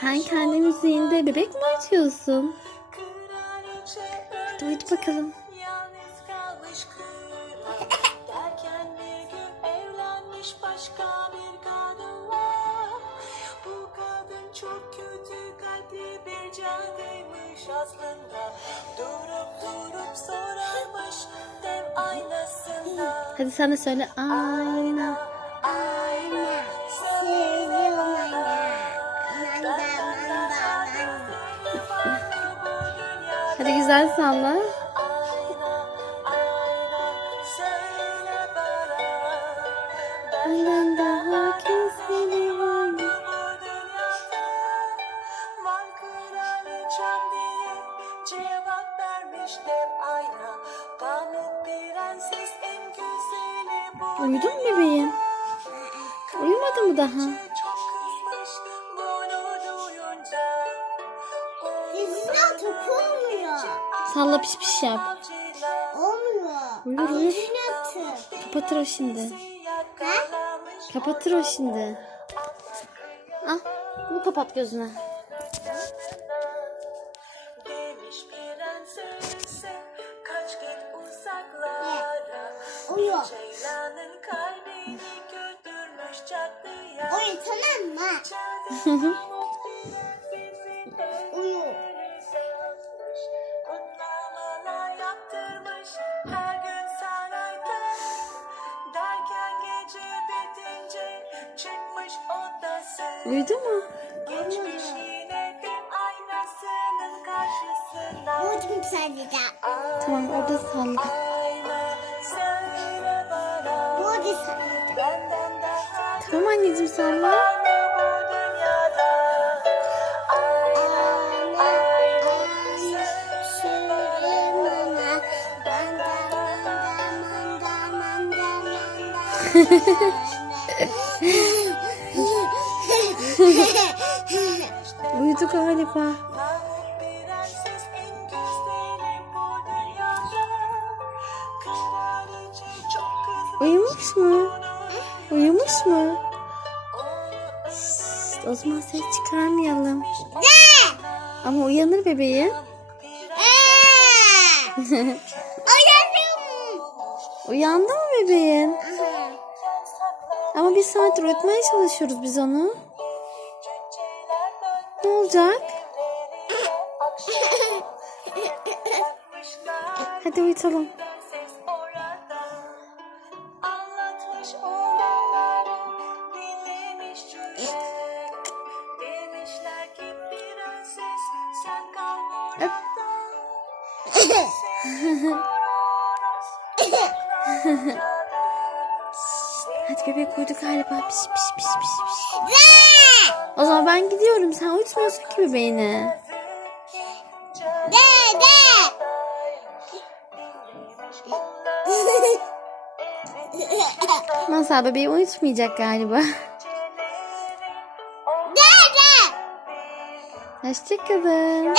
Sen kendi müziğinde bebek mi açıyorsun? Hadi bakalım. Yalnız kalmış kral Derken bir en güzeli bu Uyudun mu bebeğim? Uyumadın mı daha? Salla piş piş yap. Olmuyor. Uyur uyur. Kapatır o şimdi. Kapatır o şimdi. Al. Bunu kapat gözüne. Demiş prensese kaç git uzaklara Uyuyor. Tamam mı? karşısına Vurdum sadece. Tamam orada salla. Sadece. Benden daha Tamam anneciğim salla. var çok kızmış Uyumuş mu? Uyumuş mu? Şşt, o zaman ses çıkarmayalım. Ama uyanır bebeğim. Uyandı mı bebeğin? Ama bir saattir uyutmaya çalışıyoruz biz onu. Ne olacak? Hadi uyutalım. Hadi bebek uyudu galiba. Piş piş piş piş piş. O zaman ben gidiyorum. Sen uyutmuyorsun ki bebeğini. Masal bebeği uyutmayacak galiba. Hoşçakalın.